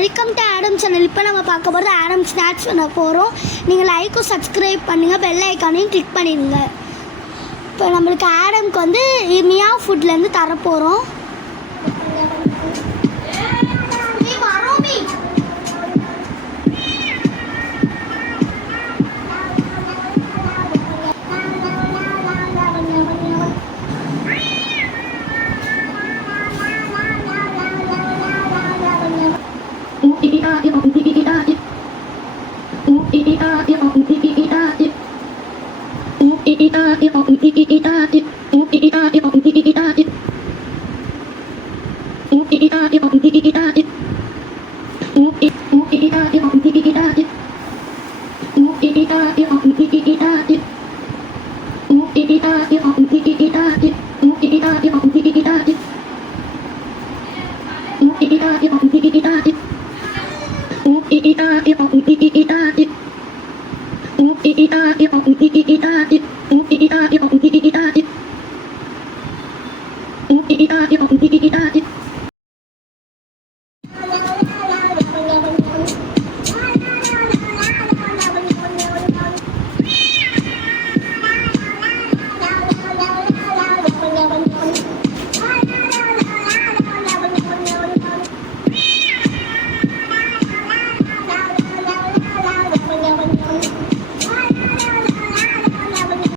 Welcome to Adam channel. இப்போ நம்ம பார்க்க போகிறது ஆடம் ஸ்நாக்ஸ் பண்ண போகிறோம். நீங்கள் லைக்கும் சப்ஸ்கிரைப் பண்ணுங்கள், பெல் ஐக்கானையும் கிளிக் பண்ணிடுங்க. இப்போ நம்மளுக்கு ஆடம்க்கு வந்து மியா ஃபுட்லேருந்து தரப்போகிறோம்.